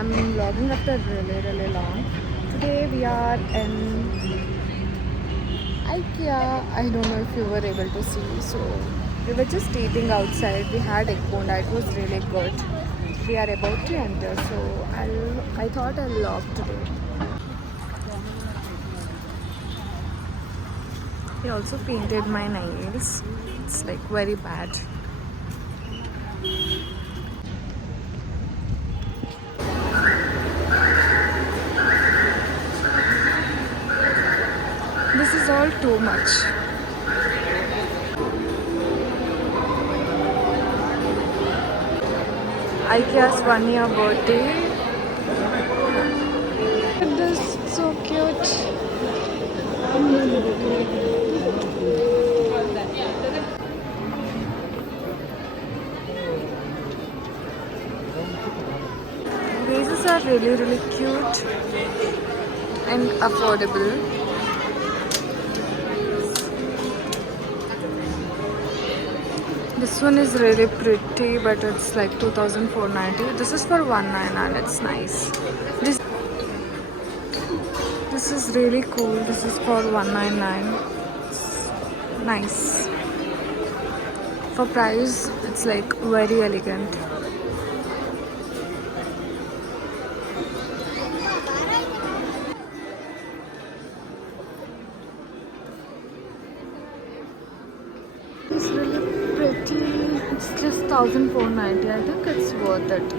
I'm vlogging after really long. Today we are in Ikea. I don't know if you were able to see. So we were just eating outside. We had egg bonda. It was really good. We are about to enter. So I thought I'll vlog today. He also painted my nails. It's like very bad. This is all too much. Ikea's 1 year birthday. Look at this, so cute. Vases are really cute and affordable. This one is really pretty, but it's like 2,490. This is for 199. It's nice. This is really cool. This is for 199. It's nice. For price, it's like very elegant. It's really pretty. It's just 1,490. I think it's worth it.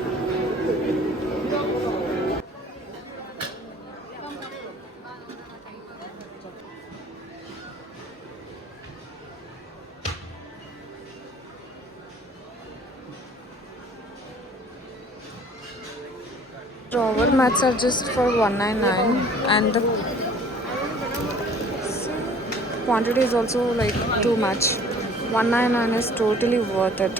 Drawer mats are just for 199 and the quantity is also like too much. 199 is totally worth it.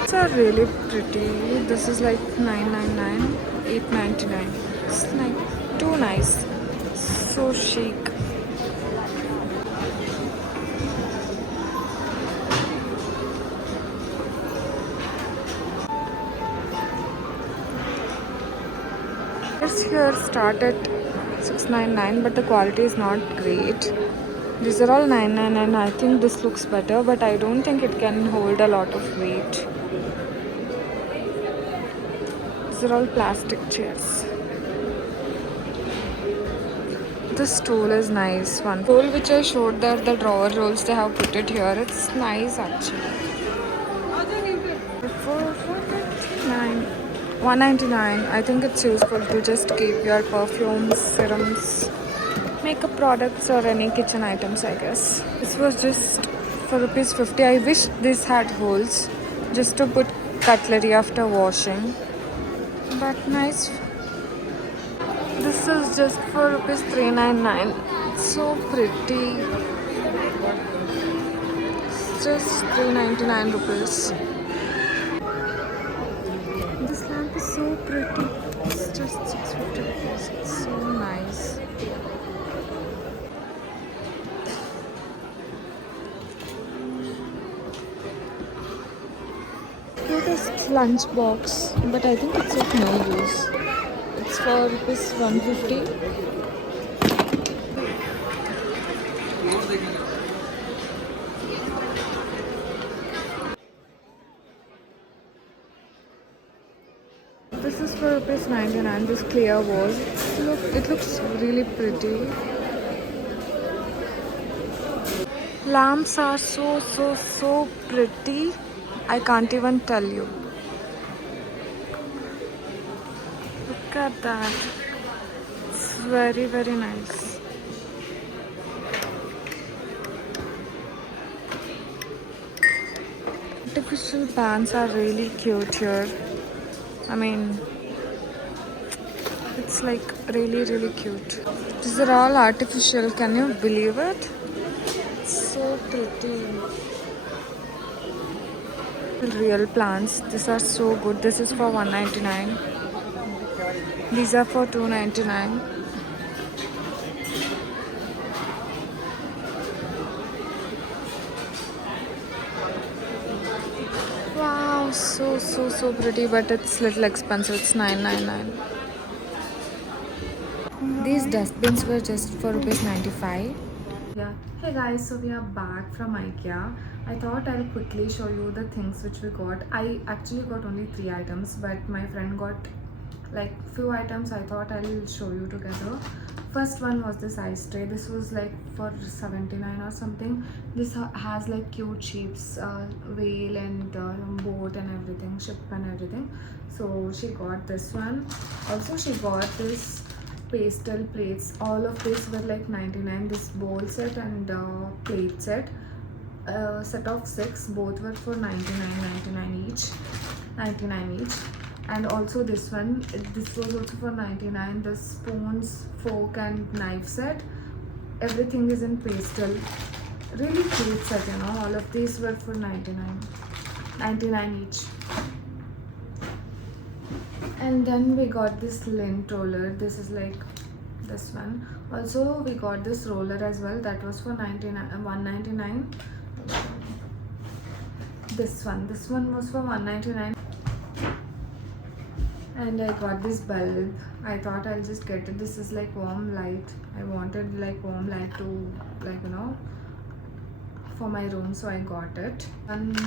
These are really pretty. This is like 999, 899. It's like too nice. So chic. Here start at 699, but the quality is not great. These are all 999. I think this looks better, but I don't think it can hold a lot of weight. These are all plastic chairs. This stool is nice. One stool which I showed there, the drawer rolls, they have put it here. It's nice actually. For 199. I think it's useful to just keep your perfumes, serums, makeup products or any kitchen items, I guess. This was just for ₹50. I wish this had holes just to put cutlery after washing. But nice. This is just for ₹399. It's so pretty. It's just 399 rupees. This lamp is so pretty. It's just 650 rupees. It's so nice. Cutest lunch box, but I think it's of no use. It's for ₹150. This is for ₹99. This clear vase. Look, it looks really pretty. Lamps are so pretty. I can't even tell you. Look at that. It's very nice. Artificial plants are really cute here. I mean, it's like really cute. These are all artificial. Can you believe it? It's so pretty. Real plants. These are so good. This is for 199. These are for 299. So pretty, but it's little expensive. It's 999. These dustbins were just for rupees 95. Yeah. Hey guys, so we are back from Ikea. I thought I'll quickly show you the things which we got. I actually got only 3 items, but my friend got like few items. I thought I'll show you together. First one was this ice tray. This was like for 79 or something. This has like cute shapes, whale and boat and everything, ship and everything. So she got this one. Also she got this pastel plates. All of these were like 99. This bowl set and plate set, set of 6, both were for 99 each. 99 each. And also this one, this was also for 99. The spoons, fork and knife set, everything is in pastel. Really cute set, you know. All of these were for 99 each. And then we got this lint roller. This is like this one. Also we got this roller as well, that was for 199. This one was for 199. And I got this bulb. I thought I'll just get it. This is like warm light. I wanted like warm light to, like, you know, for my room, so I got it. And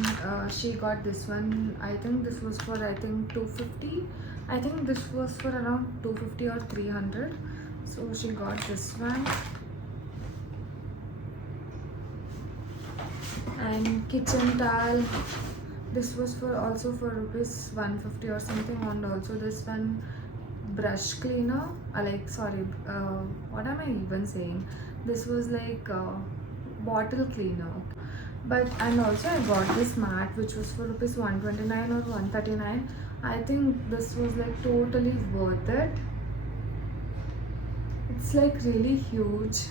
she got this one. I think this was for 250. I think this was for around 250 or 300. So she got this one. And kitchen towel. This was for also for rupees 150 or something. And also this one, brush cleaner. What am I even saying? This was like bottle cleaner. And also I got this mat which was for rupees 129 or 139. I think this was like totally worth it. It's like really huge.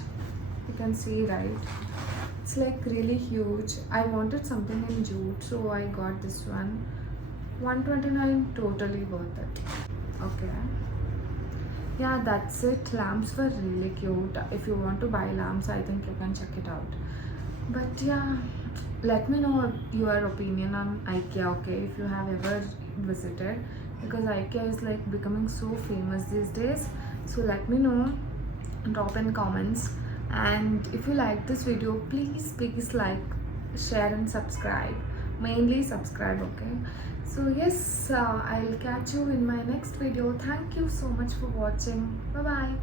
You can see, right? It's like really huge. I wanted something in jute, so I got this one. 129, totally worth it. Okay. Yeah, that's it. Lamps were really cute. If you want to buy lamps, I think you can check it out. But yeah, let me know your opinion on Ikea, okay, if you have ever visited, because Ikea is like becoming so famous these days. So let me know, drop in comments. And if you like this video, please like, share and subscribe. Mainly subscribe, okay? So yes, I'll catch you in my next video. Thank you so much for watching. Bye bye.